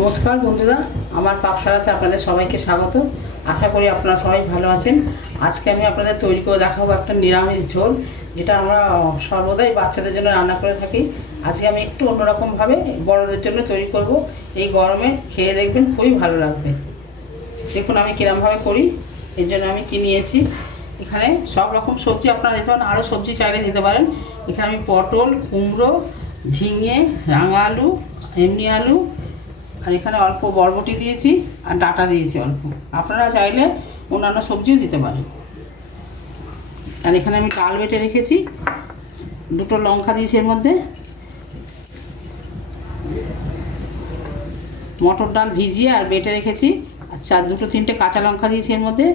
নমস্কার বন্ধুরা, আমার পাকশালাতে আপনাদের সবাইকে স্বাগত। আশা করি আপনারা সবাই ভালো আছেন। আজকে আমি আপনাদের তৈরি করে দেখাবো একটা নিরামিষ ঝোল, যেটা আমরা সর্বদাই বাচ্চাদের জন্য রান্না করে থাকি। আজকে আমি একটু অন্যরকমভাবে বড়দের জন্য তৈরি করব। এই গরমে খেয়ে দেখবেন, খুবই ভালো লাগবে। দেখুন আমি কীরমভাবে করি। এর জন্য আমি কি নিয়েছি, এখানে সব রকম সবজি আপনারা দিতে পারেন, আরও সবজি চাইলে দিতে পারেন। এখানে আমি পটল, কুমড়ো, ঝিঙে, রাঙা আলু, এমনি আলু, আর এখানে অল্প বরবটি দিয়েছি, আর ডাঁটা দিয়েছি অল্প। আপনারা চাইলে অন্যান্য সবজিও দিতে পারেন। আর এখানে আমি ডাল বেটে রেখেছি, দুটো লঙ্কা দিয়েছি এর মধ্যে, মটর ডাল ভিজিয়ে আর বেটে রেখেছি। আচ্ছা, দুটো তিনটে কাঁচা লঙ্কা দিয়েছি এর মধ্যে,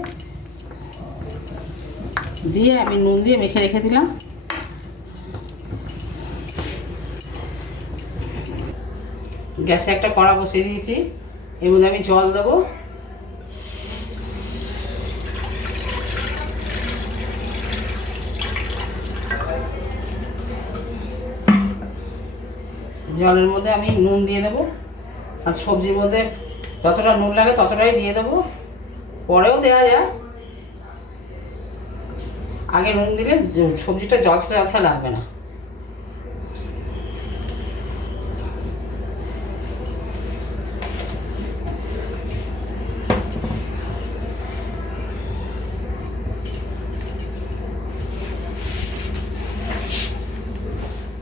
দিয়ে আমি নুন দিয়ে মেখে রেখে দিলাম। গ্যাসে একটা কড়া বসিয়ে দিয়েছি, এর মধ্যে আমি জল দেবো। জলের মধ্যে আমি নুন দিয়ে দেবো, আর সবজির মধ্যে যতটা নুন লাগে ততটাই দিয়ে দেবো, পরেও দেওয়া যায়। আগে নুন দিলে সবজিটা জলসা জলসা লাগবে না।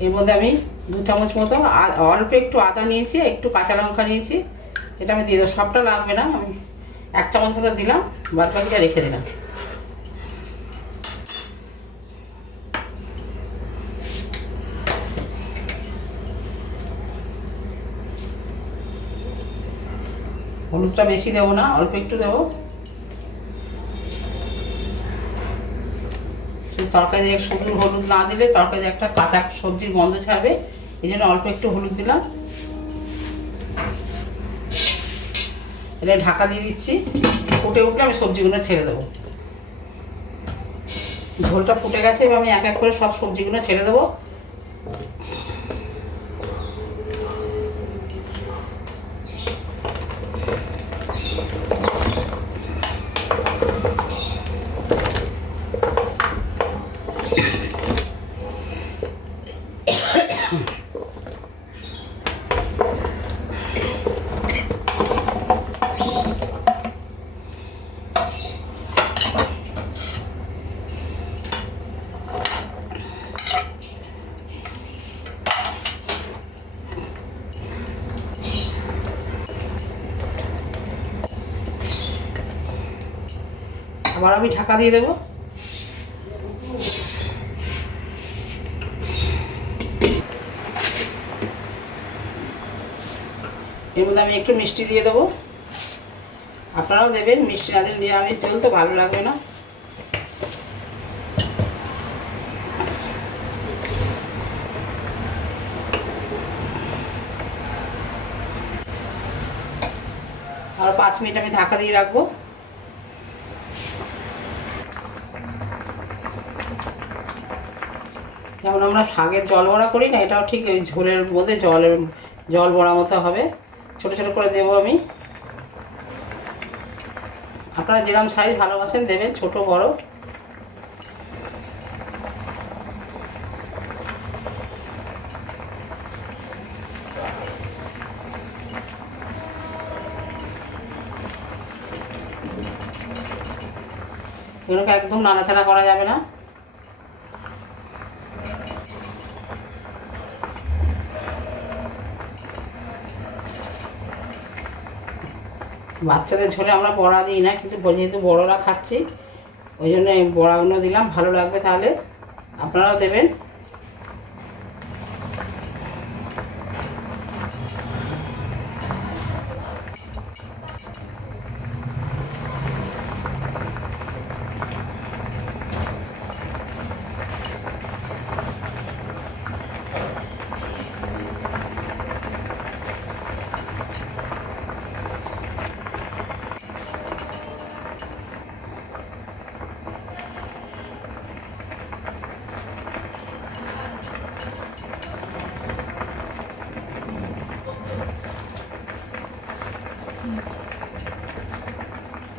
এর মধ্যে আমি 2 চামচ মতো অল্প একটু আদা নিয়েছি, একটু কাঁচা লঙ্কা নিয়েছি, এটা আমি দিয়ে দেবো। সবটা লাগবে না, আমি 1 চামচ মতো দিলাম, বাদ বাকিটা রেখে দিলাম। হলুদটা বেশি দেবো না, অল্প একটু দেবো। তরকারি শুধু হলুদ না দিলে তরকারি একটা কাঁচা সবজির গন্ধ ছাড়বে, এই জন্য অল্প একটু হলুদ দিলাম। এটা ঢাকা দিয়ে দিচ্ছি, ফুটে উঠলে আমি সবজিগুলো ছেড়ে দেবো। ঝোলটা ফুটে গেছে, এবার আমি এক এক করে সব সবজিগুলো ছেড়ে দেবো। আবার আমি ঢাকা দিয়ে দেবো। এর মধ্যে আমি একটু মিষ্টি দিয়ে দেবো, আপনারাও দেবেন। মিষ্টি না দিলে নিরামিষ ঝোল তো ভালো লাগবে না। আর 5 মিনিট আমি ঢাকা দিয়ে রাখবো। যেমন আমরা শাকের জল বড়া করি না, এটাও ঠিক ওই ঝোলের মধ্যে জল বড়া মতো হবে। ছোট ছোট করে দেবো আমি। আপনারা যেরকম সাইজ ভালোবাসেন দেবেন, ছোট বড়। এগুলোকে একদম নাড়াচাড়া করা যাবে না। বাচ্চাদের ঝোলে আমরা বড়া দিই না, কিন্তু যেহেতু বড়রা খাচ্ছি ওই জন্য এই বড়াগুলো দিলাম, ভালো লাগবে। তাহলে আপনারাও দেবেন।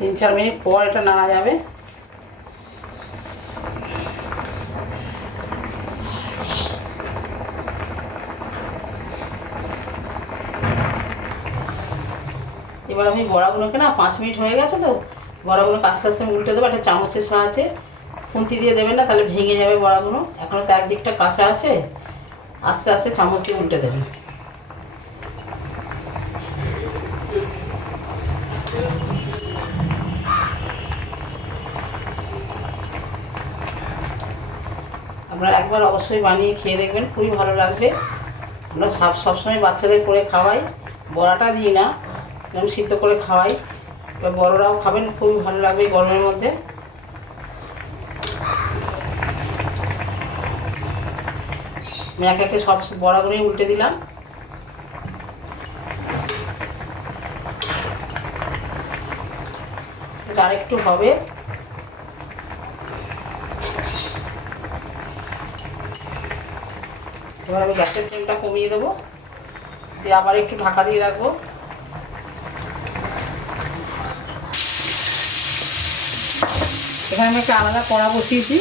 3-4 মিনিট পর এটা নাড়া যাবে। এবার আমি বড়াগুলোকে না 5 মিনিট হয়ে গেছে তো বড়াগুলোকে আস্তে আস্তে উল্টে দেবো। একটা চামচের সাহায্যে, খুন্তি দিয়ে দেবেন না তাহলে ভেঙে যাবে বড়াগুলো। এখনও তো একদিকটা কাঁচা আছে, আস্তে আস্তে চামচ দিয়ে উল্টে দেবেন। আপনারা একবার অবশ্যই বানিয়ে খেয়ে দেখবেন, খুবই ভালো লাগবে। আমরা সবসময় বাচ্চাদের করে খাওয়াই, বড়াটা দিই না, যেমন সিদ্ধ করে খাওয়াই। এবার বড়রাও খাবেন, খুবই ভালো লাগবে গরমের মধ্যে। আমি একে একে সব বড়াগুলোই উল্টে দিলাম। এটা আরেকটু হবে। এবার আমি গ্যাসের ফ্লেমটা কমিয়ে দেবো, দিয়ে আবার একটু ঢাকা দিয়ে রাখবো। এখানে আমি একটা আলাদা কড়া বসিয়েছি।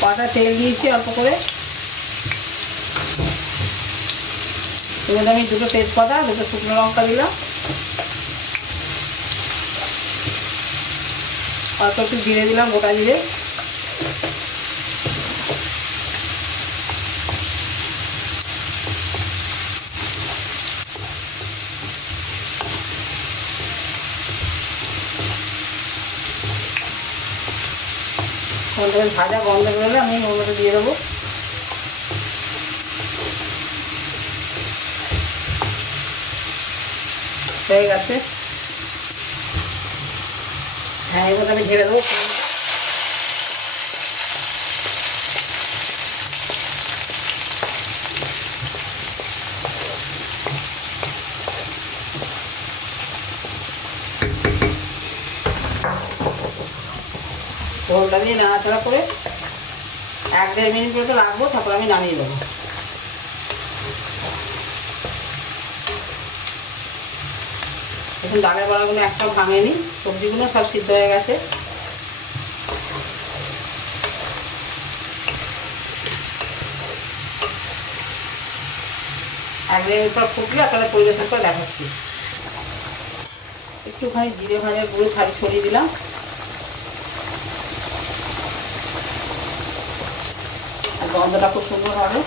কড়াটা তেল দিয়েছি অল্প করে। এবার আমি 2টো তেজপাতা, 2টো শুকনো লঙ্কা দিলাম, অল্প একটু জিরে দিলাম, গোটা জিরে। ভাজা গন্ধ বেরোলে আমি নুনটা দিয়ে দেবো। হয়ে গেছে। হ্যাঁ, এবার আমি ঢেলে দেবো। ফোড়নটা দিয়ে নাড়াচাড়া করে 1-1.5 মিনিট মতো রাখবো, তারপর আমি নামিয়ে দেবো। এখন ডালের বড়াগুলো একটাও ভাঙেনি, সবজিগুলো সব সিদ্ধ হয়ে গেছে। এক মিনিট পর ফুটলে আপনারা পরিবেশন করে দেখাচ্ছি। একটুখানি জিরে ভাজার গুঁড়ো ছড়িয়ে দিলাম। আর গন্ধটা খুব সুন্দর হবে।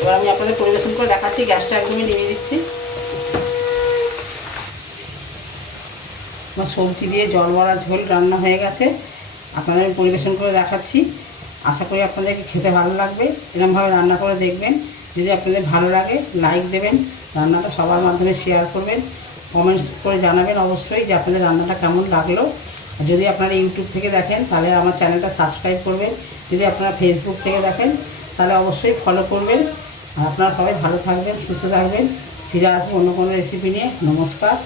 এবার আমি আপনাদের পরিবেশন করে দেখাচ্ছি। গ্যাসটা একদমই নিভিয়ে দিচ্ছি। আমার সবজি দিয়ে জল বড়া ঝোল রান্না হয়ে গেছে, আপনাদের আমি পরিবেশন করে দেখাচ্ছি। আশা করি আপনাদেরকে খেতে ভালো লাগবে। এরকমভাবে রান্না করে দেখবেন। যদি আপনাদের ভালো লাগে লাইক দেবেন, রান্নাটা সবার মাধ্যমে শেয়ার করবেন, কমেন্টস করে জানাবেন অবশ্যই যে আপনাদের রান্নাটা কেমন লাগলো। আর যদি আপনারা ইউটিউব থেকে দেখেন তাহলে আমার চ্যানেলটা সাবস্ক্রাইব করবেন। যদি আপনারা ফেসবুক থেকে দেখেন তাহলে অবশ্যই ফলো করবেন। আর আপনারা সবাই ভালো থাকবেন, সুস্থ থাকবেন। ফিরে আসবো অন্য কোনো রেসিপি নিয়ে। নমস্কার।